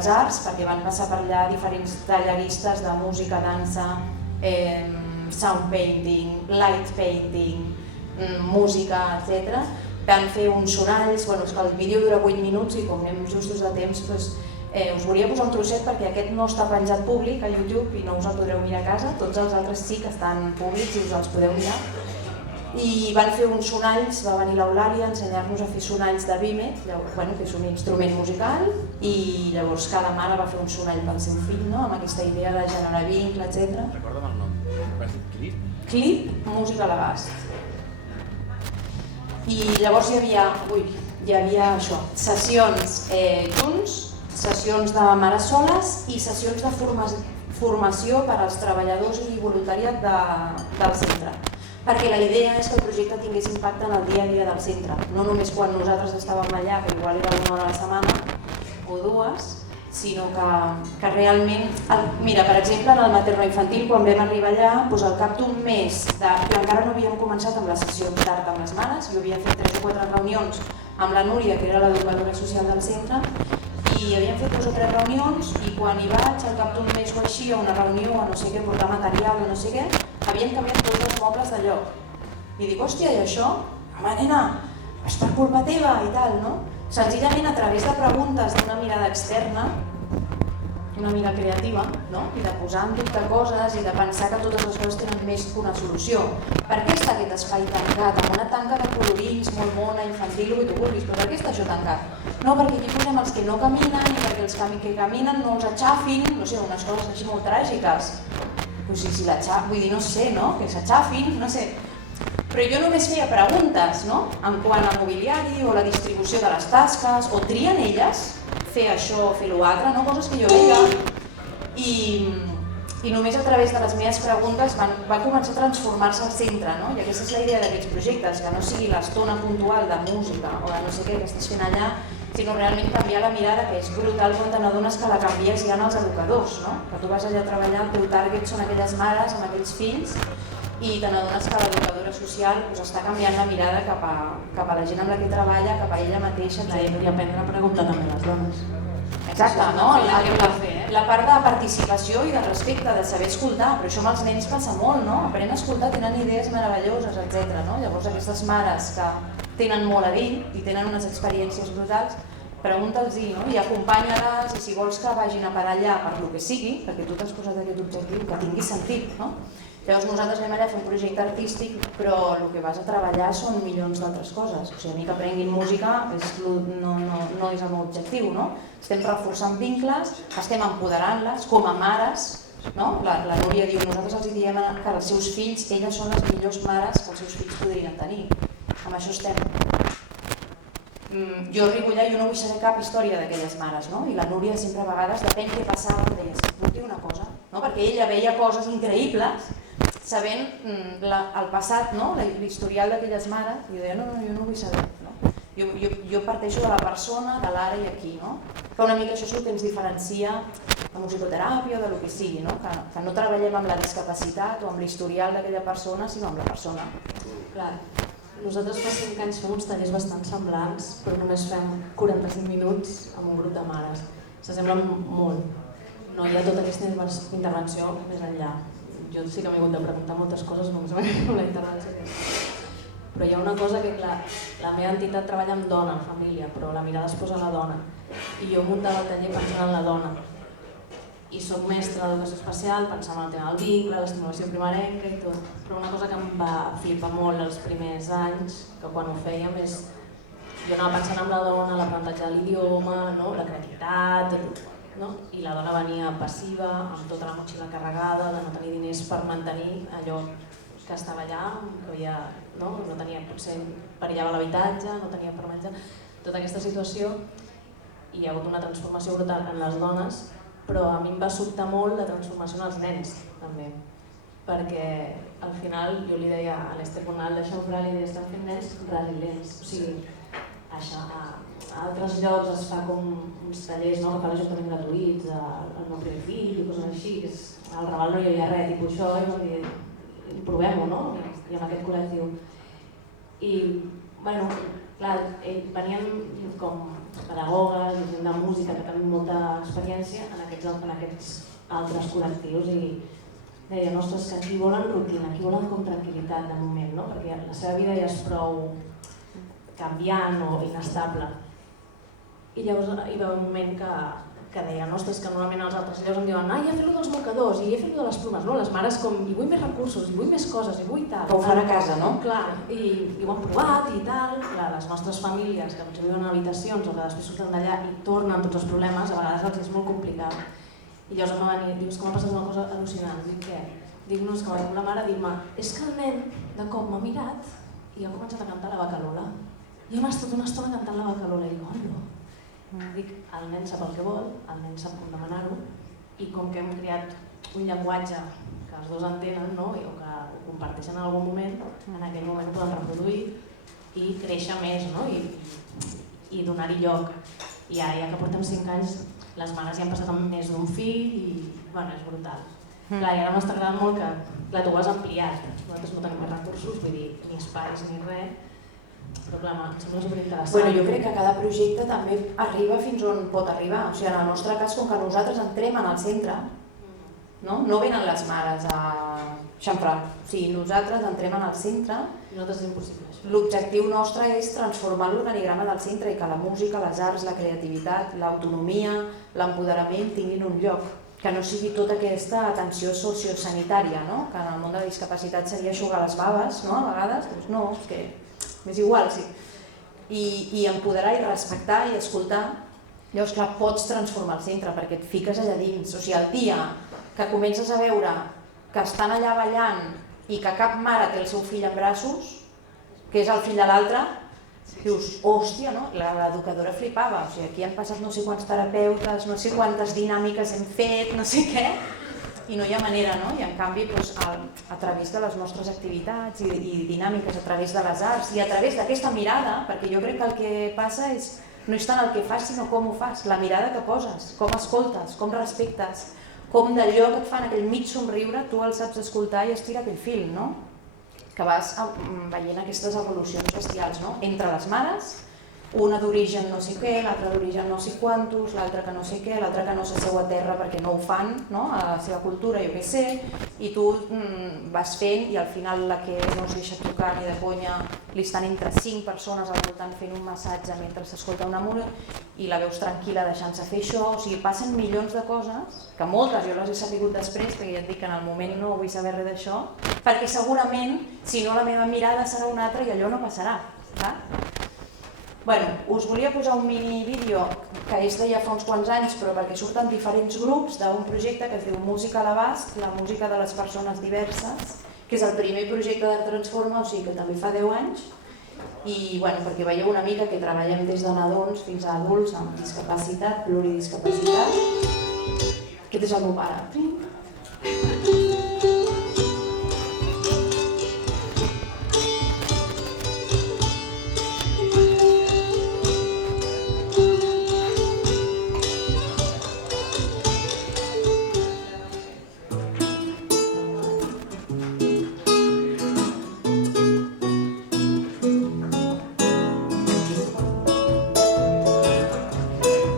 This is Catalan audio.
les arts, perquè van passar per allà diferents tallaristes de música, dansa, sound painting, light painting, música, etc. Van fer uns sonalls, és que el vídeo dura 8 minuts i com anem justos de temps, us volia posar un trosset perquè aquest no està penjat públic a YouTube i no us el podreu mirar a casa, tots els altres sí que estan públics i us els podeu mirar. I van fer uns sonalls, va venir l'Eulàlia a ensenyar-nos a fer sonalls de Vímet, que és un instrument musical, i llavors cada mare va fer un sonall pel seu fill, amb aquesta idea de generar vincle, etc. Recorda'm el nom, vas dir Clip? Clip, música a l'abast. I llavors hi havia això, sessions junts, sessions de mares soles i sessions de formació per als treballadors i voluntariat del centre. Perquè la idea és que el projecte tingués impacte en el dia a dia del centre, no només quan nosaltres estàvem allà, que igual era 1 hora a la setmana o 2, sinó que realment... Mira, per exemple, en el materno-infantil, quan vam arribar allà, al cap d'un mes, encara no havíem començat amb la sessió d'art amb les mares, jo havia fet 3 o 4 reunions amb la Núria, que era l'educadora social del centre, i havíem fet 2 o 3 reunions i quan hi vaig, al cap d'un mes o així, a una reunió, a no sé què, portar material o no sé què, havien canviat tots els mobles de lloc. I dic, hòstia, i això? Home, nena, és per culpa teva i tal, no? Senzillament a través de preguntes d'una mirada externa, una mica creativa, i de posar en dubte coses i de pensar que totes les coses tenen més que una solució. Per què està aquest espai tancat, amb una tanca de colorins, molt mona, infantil, o que tu vulguis, però per què està això tancat? No, perquè aquí posem els que no caminen i perquè els que caminen no els aixafin, no sé, unes coses així molt tràgiques. Vull dir, no sé, que s'aixafin, no sé. Però jo només feia preguntes, en quant a mobiliari o la distribució de les tasques, o trien elles fer això o fer l'altre, coses que jo veia. I només a través de les meves preguntes va començar a transformar-se el centre, i aquesta és la idea d'aquests projectes, que no sigui l'estona puntual de música o de no sé què que estàs fent allà, sinó realment canviar la mirada, que és brutal quan te n'adones que la canvies ja en els educadors, que tu vas allà a treballar, el teu target són aquelles mares amb aquells fills i te n'adones que l'educadora social està canviant la mirada cap a la gent amb la que treballa, cap a ella mateixa, etc. I aprendre a preguntar també a les dones. Exacte, la part de participació i de respecte, de saber escoltar, però això amb els nens passa molt, aprenen a escoltar, tenen idees meravelloses, etc. Llavors aquestes mares que tenen molt a dir i tenen unes experiències brutals, pregunta'ls-hi i acompanya-les, i si vols que vagin a parar allà per lo que sigui, perquè tu t'has posat aquest objectiu, que tingui sentit. Llavors nosaltres anem allà a fer un projecte artístic, però el que vas a treballar són milions d'altres coses. O sigui, a mi que aprenguin música no és el meu objectiu, Estem reforçant vincles, estem empoderant-les com a mares. La Núria diu, nosaltres els diem que els seus fills, elles són les millors mares que els seus fills podrien tenir. Amb això estem. Jo arribo allà i jo no vull saber cap història d'aquelles mares, i la Núria sempre a vegades, depèn què passava, em deia, puc dir una cosa? Perquè ella veia coses increïbles sabent el passat, l'historial d'aquelles mares, i jo deia, no, jo no vull saber. Jo parteixo de la persona, de l'ara i aquí, que una mica això és el que ens diferencia la musicoteràpia o de lo que sigui, que no treballem amb la discapacitat o amb l'historial d'aquella persona, sinó amb la persona. Clar, nosaltres fa 5 anys fem uns tallers bastant semblants, però només fem 45 minuts amb un grup de mares. S'assemblen molt. No hi ha tota aquesta intervenció més enllà. Jo sí que m'he hagut de preguntar moltes coses només amb la intervenció. Però hi ha una cosa que, clar, la meva entitat treballa amb dona, amb família, però la mirada es posa a la dona. I jo muntava el taller pensant en la dona. I soc mestra d'educació especial, pensant en el tema del vincle, l'estimulació primerenca i tot. Però una cosa que em va flipar molt els primers anys, que quan ho fèiem és... Jo anava pensant en la dona, l'aprenentatge de l'idioma, la creativitat, i la dona venia passiva, amb tota la motxilla carregada, de no tenir diners per mantenir allò que estava allà, que no tenia, potser perillava l'habitatge, no tenia per menjar, tota aquesta situació, i hi ha hagut una transformació brutal en les dones, però a mi em va sobtar molt la transformació en els nens, també, perquè al final jo li deia a l'Ester Bonal de Xaufrà, li deia, estan fent nens resilients, o sigui, a altres llocs es fa com uns tallers que fa l'Ajuntament gratuïts, el meu primer fill i coses així, al Raval no hi havia res, tipus això, i provem-ho, i amb aquest col·lectiu. I, bueno, clar, venien com pedagogues i gent de música que tenen molta experiència en aquests altres col·lectius i deien, ostres, que aquí volen rutina, aquí volen com tranquil·litat de moment, no? Perquè la seva vida ja és prou canviant o inestable. I llavors hi va un moment que deien, ostres, que normalment els altres llocs em diuen ja he fet dels mocadors i he fet de les plomes, no? Les mares com, i vull més recursos, i vull més coses, i vull tal. Que ho fan a casa, no? Clar, i ho han provat i tal. Clar, les nostres famílies que potser viuen en habitacions o que després surten d'allà i tornen tots els problemes, a vegades els és molt complicat. I llavors em va venir, dius, que m'ha passat una cosa al·lucinant. Dic, què? Dic, no, és que la mare dir-me, és que el nen de cop m'ha mirat i ha començat a cantar la Vaca Lola. I hem estat una estona cantant la Vaca Lola i dic, oh, dic, el nen sap el que vol, el nen sap com demanar-ho i com que hem creat un llenguatge que els dos entenen, no? O que ho comparteixen en algun moment, en aquell moment ho poden reproduir i créixer més, no? I donar-hi lloc. I ara, ja que portem 5 anys, les mares ja han passat amb més d'un fill i bueno, és brutal. Clar, i ara m'està agradant molt que clar, tu ho has ampliat. Nosaltres no tenim més recursos, vull dir, ni espais ni res. Però clar, em sembla superinteressant. Bueno, jo crec que cada projecte també arriba fins on pot arribar. O sigui, en el nostre cas, com que nosaltres entrem en el centre, no venen les mares a xamfrar. O sigui, nosaltres entrem en el centre. Nosaltres és impossible. L'objectiu nostre és transformar l'organigrama del centre i que la música, les arts, la creativitat, l'autonomia, l'empoderament tinguin un lloc. Que no sigui tota aquesta atenció sociosanitària, no? Que en el món de la discapacitat seria eixugar les baves, no? A vegades, doncs no, és que m'és igual, sí. I empoderar i respectar i escoltar, llavors clar, pots transformar el centre perquè et fiques allà dins. O sigui, el dia que comences a veure que estan allà ballant i que cap mare té el seu fill en braços, que és el fill de l'altre, dius, hòstia, no? L'educadora flipava, o sigui, aquí han passat no sé quants terapeutes, no sé quantes dinàmiques hem fet, no sé què, i no hi ha manera, no? I en canvi, doncs, a través de les nostres activitats i dinàmiques, a través de les arts i a través d'aquesta mirada, perquè jo crec que el que passa no és tant el que fas, sinó com ho fas, la mirada que poses, com escoltes, com respectes, com d'allò que et fan aquell mig somriure, tu el saps escoltar i estira aquell fil, no? Que vas veient aquestes evolucions bestials, no? Entre les mares, una d'origen no sé què, l'altra d'origen no sé quantos, l'altra que no sé què, l'altra que no s'asseu a terra perquè no ho fan, no? A la seva cultura, jo què sé, i tu vas fent i al final la que no es deixa tocar ni de conya li estan entre 5 persones al voltant fent un massatge mentre s'escolta una música i la veus tranquil·la deixant-se fer això, o sigui, passen milions de coses, que moltes jo les he sabut després, perquè ja et dic que en el moment no vull saber res d'això, perquè segurament, si no la meva mirada serà una altra i allò no passarà, clar? Bueno, us volia posar un mini vídeo que és de ja fa uns quants anys, però perquè surten diferents grups d'un projecte que es diu Música a l'abast, la música de les persones diverses, que és el primer projecte de Transforma, o sigui que també fa 10 anys, i bueno, perquè veieu una mica que treballem des de nadons fins a adults amb discapacitat, pluridiscapacitat. Aquest és el meu pare.